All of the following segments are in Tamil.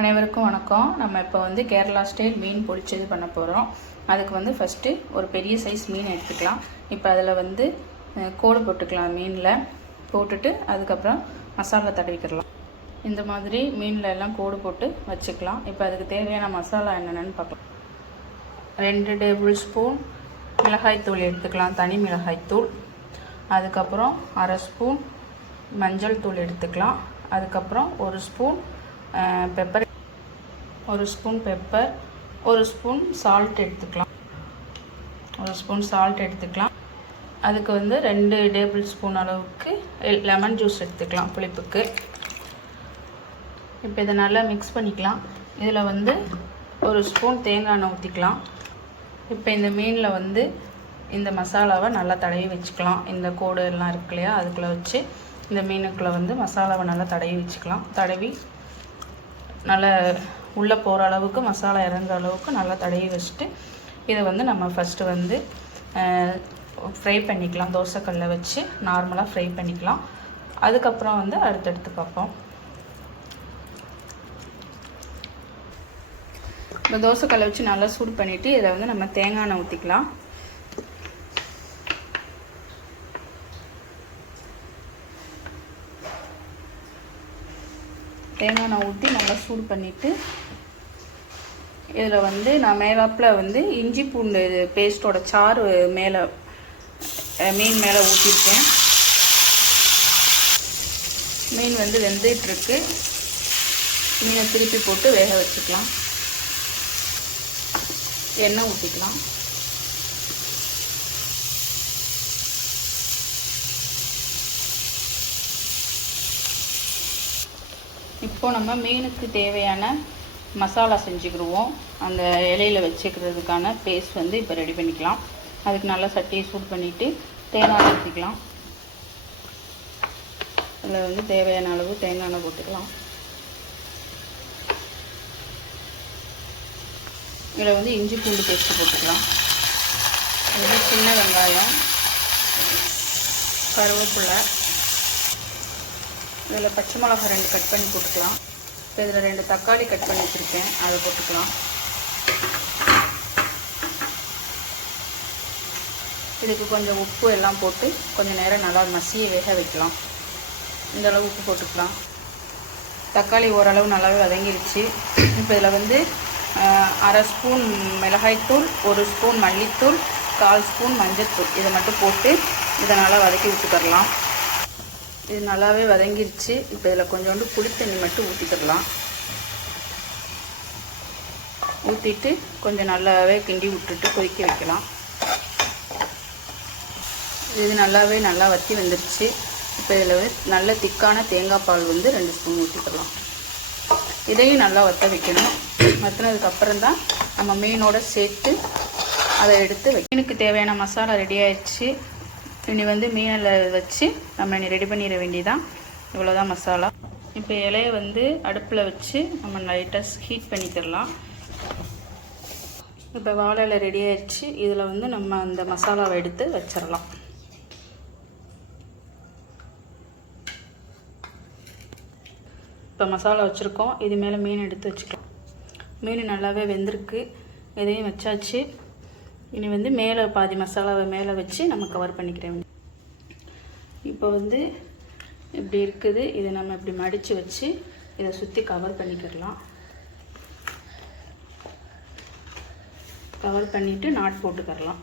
அனைவருக்கும் வணக்கம். நம்ம இப்போ வந்து கேரளா ஸ்டைல் மீன் பொடிச்சது பண்ண போகிறோம் அதுக்கு வந்து ஃபஸ்ட்டு ஒரு பெரிய சைஸ் மீன் எடுத்துக்கலாம். இப்போ அதில் வந்து கோடு போட்டுக்கலாம் மீனில். போட்டுட்டு அதுக்கப்புறம் மசாலா தடவிக்கிடலாம் இந்த மாதிரி மீனில் எல்லாம் கோடு போட்டு வச்சுக்கலாம். இப்போ அதுக்கு தேவையான மசாலா என்னென்னு பார்க்கலாம். ரெண்டு டேபிள் ஸ்பூன் மிளகாய்த்தூள் எடுத்துக்கலாம். தனி மிளகாய்த்தூள் அதுக்கப்புறம் அரை ஸ்பூன் மஞ்சள் தூள் எடுத்துக்கலாம். அதுக்கப்புறம் ஒரு ஸ்பூன் பெப்பர் ஒரு ஸ்பூன் பெப்பர் ஒரு ஸ்பூன் சால்ட் எடுத்துக்கலாம். ஒரு ஸ்பூன் சால்ட் எடுத்துக்கலாம். அதுக்கு வந்து ரெண்டு டேபிள் ஸ்பூன் அளவுக்கு லெமன் ஜூஸ் எடுத்துக்கலாம் புளிப்புக்கு. இப்போ இதை நல்லா மிக்ஸ் பண்ணிக்கலாம். இதில் வந்து ஒரு ஸ்பூன் தேங்காய் எண்ணெய் ஊற்றிக்கலாம் இப்போ இந்த மீனில் வந்து இந்த மசாலாவை நல்லா தடவி வச்சுக்கலாம். இந்த கோடு எல்லாம் இருக்கு இல்லையா அதுக்குள்ளே வச்சு இந்த மீனுக்குள்ளே வந்து மசாலாவை நல்லா தடவி வச்சுக்கலாம். தடவி நல்லா உள்ளே போகிற அளவுக்கு மசாலா இறங்குற அளவுக்கு நல்லா தடவி வச்சுட்டு இதை வந்து நம்ம ஃபஸ்ட்டு வந்து ஃப்ரை பண்ணிக்கலாம். தோசைக்கல்லை வச்சு நார்மலாக ஃப்ரை பண்ணிக்கலாம். அதுக்கப்புறம் வந்து அடுத்தடுத்து பார்ப்போம். இப்போ தோசைக்கல்லை வச்சு நல்லா சூடு பண்ணிவிட்டு இதை வந்து நம்ம தேங்காய் எண்ணெய் ஊற்றிக்கலாம் தேங்காய் நான் ஊற்றி நல்லா சூடு பண்ணிவிட்டு இதில் வந்து நான் மேலாப்பில் வந்து இஞ்சி பூண்டு பேஸ்ட்டோட சாறு மேலே மீன் மேலே ஊற்றிருக்கேன் மீன் வந்து வெந்துட்டுருக்கு மீனை திருப்பி போட்டு வேக வச்சுக்கலாம். எண்ணெய் ஊற்றிக்கலாம் இப்போ நம்ம மீனுக்கு தேவையான மசாலா செஞ்சுக்கிடுவோம். அந்த இலையில வச்சுக்கிறதுக்கான பேஸ்ட் வந்து இப்போ ரெடி பண்ணிக்கலாம். அதுக்கு நல்லா சட்டியை சூட் பண்ணிவிட்டு தேங்காய் ஊற்றிக்கலாம் அதில் வந்து தேவையான அளவு தேங்காய் போட்டுக்கலாம். இதில் வந்து இஞ்சி பூண்டு பேஸ்ட் போட்டுக்கலாம். இது சின்ன வெங்காயம் கருவேப்பிலை இதில் பச்சை மிளகாய் ரெண்டு கட் பண்ணி போட்டுக்கலாம். இப்போ இதில் ரெண்டு தக்காளி கட் பண்ணி வச்சுருக்கேன். அதை போட்டுக்கலாம். இதுக்கு கொஞ்சம் உப்பு எல்லாம் போட்டு கொஞ்சம் நேரம் நல்லா மசிய வேக வைக்கலாம். இந்த அளவு உப்பு போட்டுக்கலாம். தக்காளி ஓரளவு நல்லாவே வதங்கிடுச்சு இப்போ இதில் வந்து அரை ஸ்பூன் மிளகாய்த்தூள் ஒரு ஸ்பூன் மல்லித்தூள் கால் ஸ்பூன் மஞ்சத்தூள். இதை மட்டும் போட்டு இதை நல்லா வதக்கி விட்டுக்கரலாம் இது நல்லாவே வதங்கிருச்சு. இப்போ இதில் கொஞ்சோண்டு புளி தண்ணி மட்டும் ஊற்றிக்கிடலாம் ஊற்றிட்டு கொஞ்சம் நல்லாவே கிண்டி விட்டுட்டு கொதிக்க வைக்கலாம். இது நல்லாவே நல்லா வற்றி வந்துருச்சு. இப்போ இதில் நல்ல திக்கான தேங்காய் பால் வந்து ரெண்டு ஸ்பூன் ஊற்றிக்கலாம் இதையும் நல்லா வற்ற வைக்கணும். வற்றினதுக்கப்புறம் தான் நம்ம மீனோட சேர்த்து அதை எடுத்து வை மீனுக்கு தேவையான மசாலா ரெடி ஆயிடுச்சு இனி வந்து மீனில் வச்சு நம்ம இனி ரெடி பண்ணிட வேண்டியதான் இவ்வளோதான் மசாலா. இப்போ இலையை வந்து அடுப்பில் வச்சு நம்ம லைட்டாக ஹீட் பண்ணிக்கிடலாம் இப்போ வாழை இலை ரெடி ஆயிடுச்சு. இதில் வந்து நம்ம அந்த மசாலாவை எடுத்து வச்சிடலாம். இப்போ மசாலா வச்சுருக்கோம். இது மேலே மீன் எடுத்து வச்சுக்கலாம். மீன் நல்லாவே வெந்திருக்கு. இதையும் வச்சாச்சு. இனி வந்து மேலே பாதி மசாலாவை மேலே வச்சு நம்ம கவர் பண்ணிக்கிற இப்போ வந்து இப்படி இருக்குது. இதை நம்ம இப்படி மடித்து வச்சு இதை சுற்றி கவர் பண்ணிக்கிடலாம். கவர் பண்ணிவிட்டு நாட் போட்டுக்கரலாம்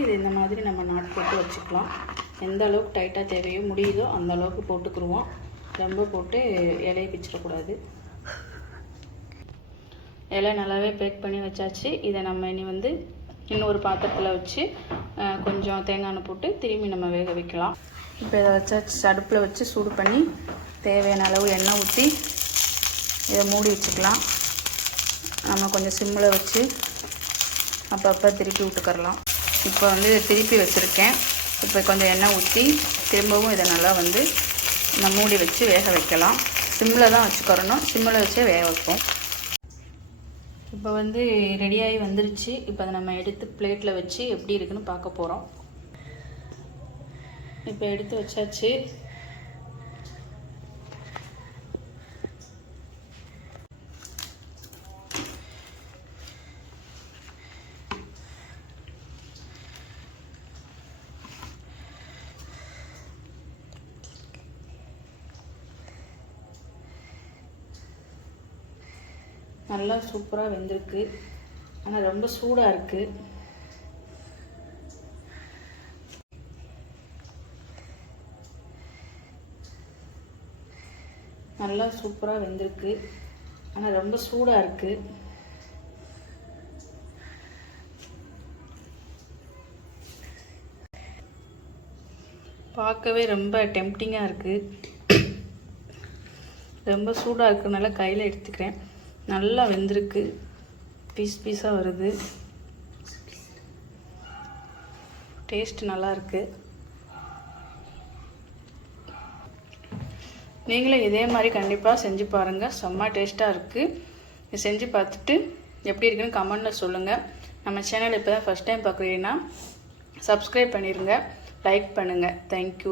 இது இந்த மாதிரி நம்ம நாட் போட்டு வச்சுக்கலாம். எந்த அளவுக்கு டைட்டாக தேவையோ முடியுதோ அந்த அளவுக்கு போட்டுக்குருவோம். ரொம்ப போட்டு இலையை பிச்சிடக்கூடாது. இலை நல்லாவே பேக் பண்ணி வச்சாச்சு. இதை நம்ம இனி வந்து இன்னொரு பாத்திரத்தில் வச்சு கொஞ்சம் தேங்காய் எண்ணெய் போட்டு திரும்பி நம்ம வேக வைக்கலாம். இப்போ இதை வச்சாச்சு அடுப்பில் வச்சு சூடு பண்ணி தேவையான அளவு எண்ணெய் ஊற்றி இதை மூடி வச்சுக்கலாம். நம்ம கொஞ்சம் சிம்மில் வச்சு அப்பப்போ திருப்பி விட்டுக்கரலாம் இப்போ வந்து திருப்பி வச்சுருக்கேன். இப்போ கொஞ்சம் எண்ணெய் ஊற்றி திரும்பவும் இதை நல்லா வந்து நம்ம மூடி வச்சு வேக வைக்கலாம். சிம்மில் தான் வச்சுக்கிறணும். சிம்மில் வச்சே வேக வைப்போம். இப்போ வந்து ரெடியாகி வந்துருச்சு. இப்போ அதை நம்ம எடுத்து பிளேட்டில் வச்சு எப்படி இருக்குன்னு பார்க்க போகிறோம். இப்போ எடுத்து வச்சாச்சு. நல்லா சூப்பராக வெந்திருக்கு. ஆனால் ரொம்ப சூடாக இருக்குது நல்லா சூப்பராக வெந்திருக்கு. ஆனால் ரொம்ப சூடாக இருக்குது பார்க்கவே ரொம்ப டெம்டிங்காக இருக்குது ரொம்ப சூடாக இருக்கிறதுனால கையில் எடுத்துக்கிறேன். நல்லா வெந்திருக்கு. பீஸ் பீஸாக வருது. டேஸ்ட் நல்லா இருக்குது நீங்களும் இதே மாதிரி கண்டிப்பாக செஞ்சு பாருங்கள் செம்ம டேஸ்ட்டாக இருக்குது செஞ்சு பார்த்துட்டு எப்படி இருக்குன்னு கமெண்டில் சொல்லுங்கள் நம்ம சேனல் இப்போ தான் ஃபஸ்ட் டைம் பார்க்குறீங்கன்னா சப்ஸ்கிரைப் பண்ணிடுங்க லைக் பண்ணுங்கள் தேங்க்யூ